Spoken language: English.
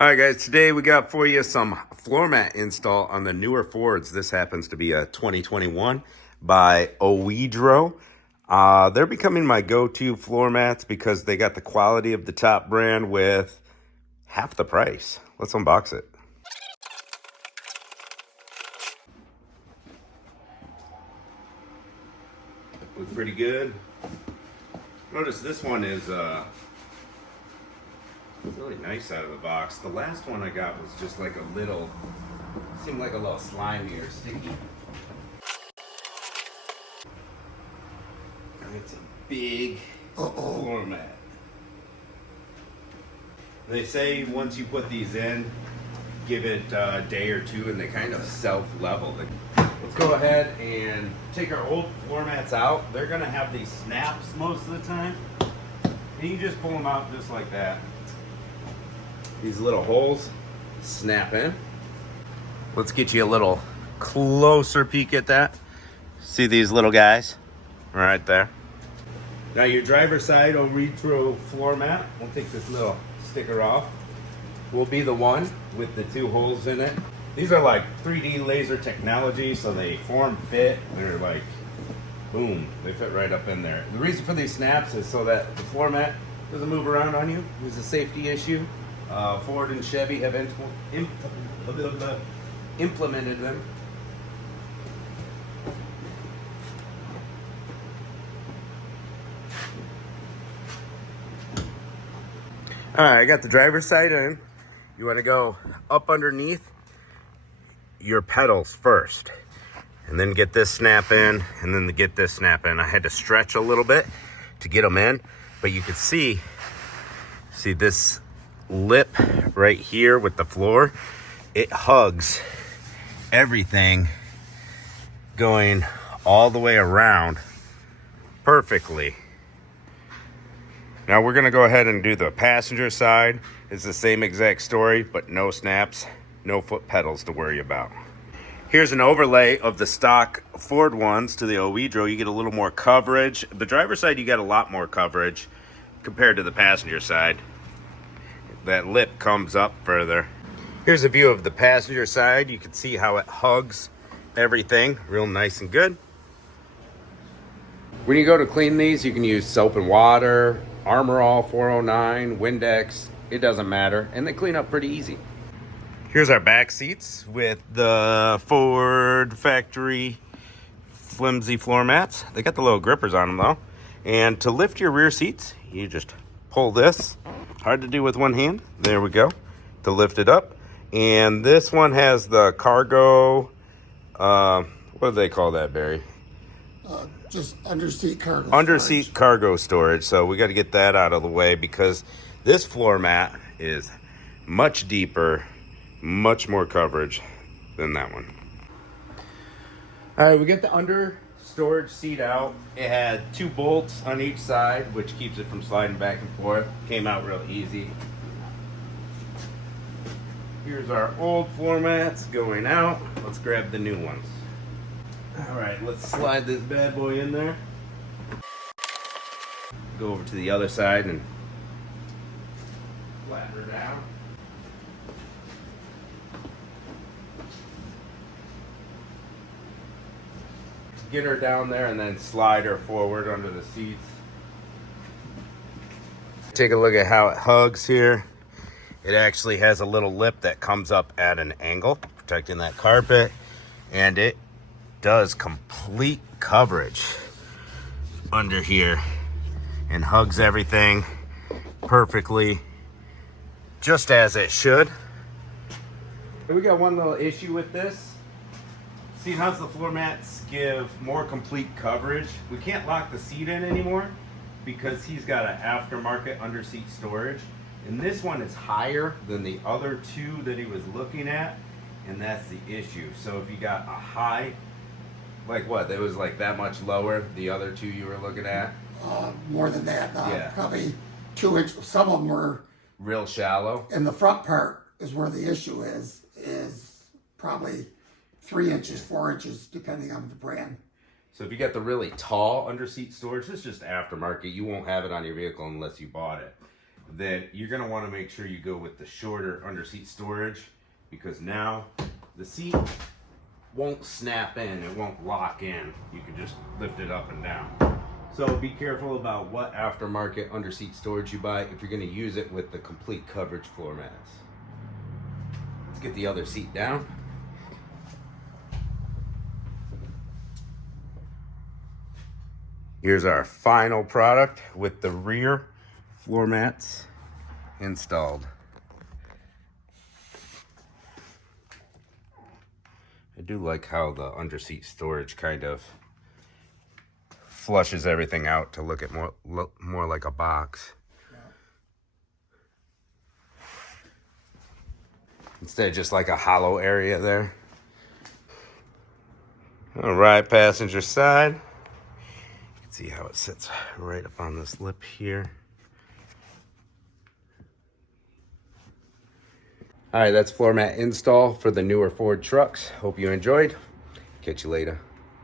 All right, guys, today we got for you some floor mat install on the newer Fords. This happens to be a 2021 by OEDRO. They're becoming my go-to floor mats because they got the quality of the top brand with half the price. Let's unbox it. Looks pretty good. Notice this one is really nice out of the box. The last one I got was just like a little, seemed like a little slimy or sticky. And it's a big floor mat. They say once you put these in, give it a day or two and they kind of self-level. Let's go ahead and take our old floor mats out. They're gonna have these snaps most of the time. And you just pull them out just like that. These little holes snap in. Let's get you a little closer peek at that. See these little guys right there? Now your driver's side OEDRO floor mat, we'll take this little sticker off, will be the one with the two holes in it. These are like 3D laser technology, so they form fit. They're like, boom, they fit right up in there. The reason for these snaps is so that the floor mat doesn't move around on you. It's a safety issue. Ford and Chevy have implemented them. All right, I got the driver's side in. You want to go up underneath your pedals first, and then get this snap in, and then get this snap in. I had to stretch a little bit to get them in, but you can see this lip right here with the floor. It hugs everything going all the way around perfectly. Now we're gonna go ahead and do the passenger side. It's the same exact story, but no snaps, no foot pedals to worry about. Here's an overlay of the stock Ford ones to the OEDRO. You get a little more coverage. The driver's side, you get a lot more coverage compared to the passenger side. That lip comes up further. Here's a view of the passenger side. You can see how it hugs everything real nice and good. When you go to clean these, you can use soap and water, Armor All 409, Windex, it doesn't matter, and they clean up pretty easy. Here's our back seats with the Ford factory flimsy floor mats. They got the little grippers on them though. And to lift your rear seats, you just pull this. Hard to do with one hand. There we go. To lift it up. And this one has the cargo, what do they call that, Barry? Just underseat cargo Underseat storage. Cargo storage. So we got to get that out of the way because this floor mat is much deeper, much more coverage than that one. All right, we get the under storage seat out. It had two bolts on each side, which keeps it from sliding back and forth. Came out real easy. Here's our old floor mats going out. Let's grab the new ones. All right, let's slide this bad boy in there. Go over to the other side and flatten her down. Get her down there and then slide her forward under the seats. Take a look at how it hugs here. It actually has a little lip that comes up at an angle, protecting that carpet, and it does complete coverage under here and hugs everything perfectly, just as it should. We got one little issue with this. See how the floor mats give more complete coverage? We can't lock the seat in anymore because he's got an aftermarket underseat storage. And this one is higher than the other two that he was looking at, and that's the issue. So if you got a high, like what, it was like that much lower, the other two you were looking at? More than that, Yeah. Probably 2 inches. Some of them were Real shallow. in the front part is where the issue is probably 3 inches, 4 inches, depending on the brand. So if you got the really tall underseat storage, this is just aftermarket. You won't have it on your vehicle unless you bought it. then you're going to want to make sure you go with the shorter under seat storage, because now the seat won't snap in, it won't lock in. You can just lift it up and down. So be careful about what aftermarket under seat storage you buy if you're going to use it with the complete coverage floor mats. Let's get the other seat down. Here's our final product with the rear floor mats installed. I do like how the under seat storage kind of flushes everything out to look more like a box. Instead of just like a hollow area there. All right, passenger side. You can see how it sits right up on this lip here. All right, that's floor mat install for the newer Ford trucks. Hope you enjoyed. Catch you later.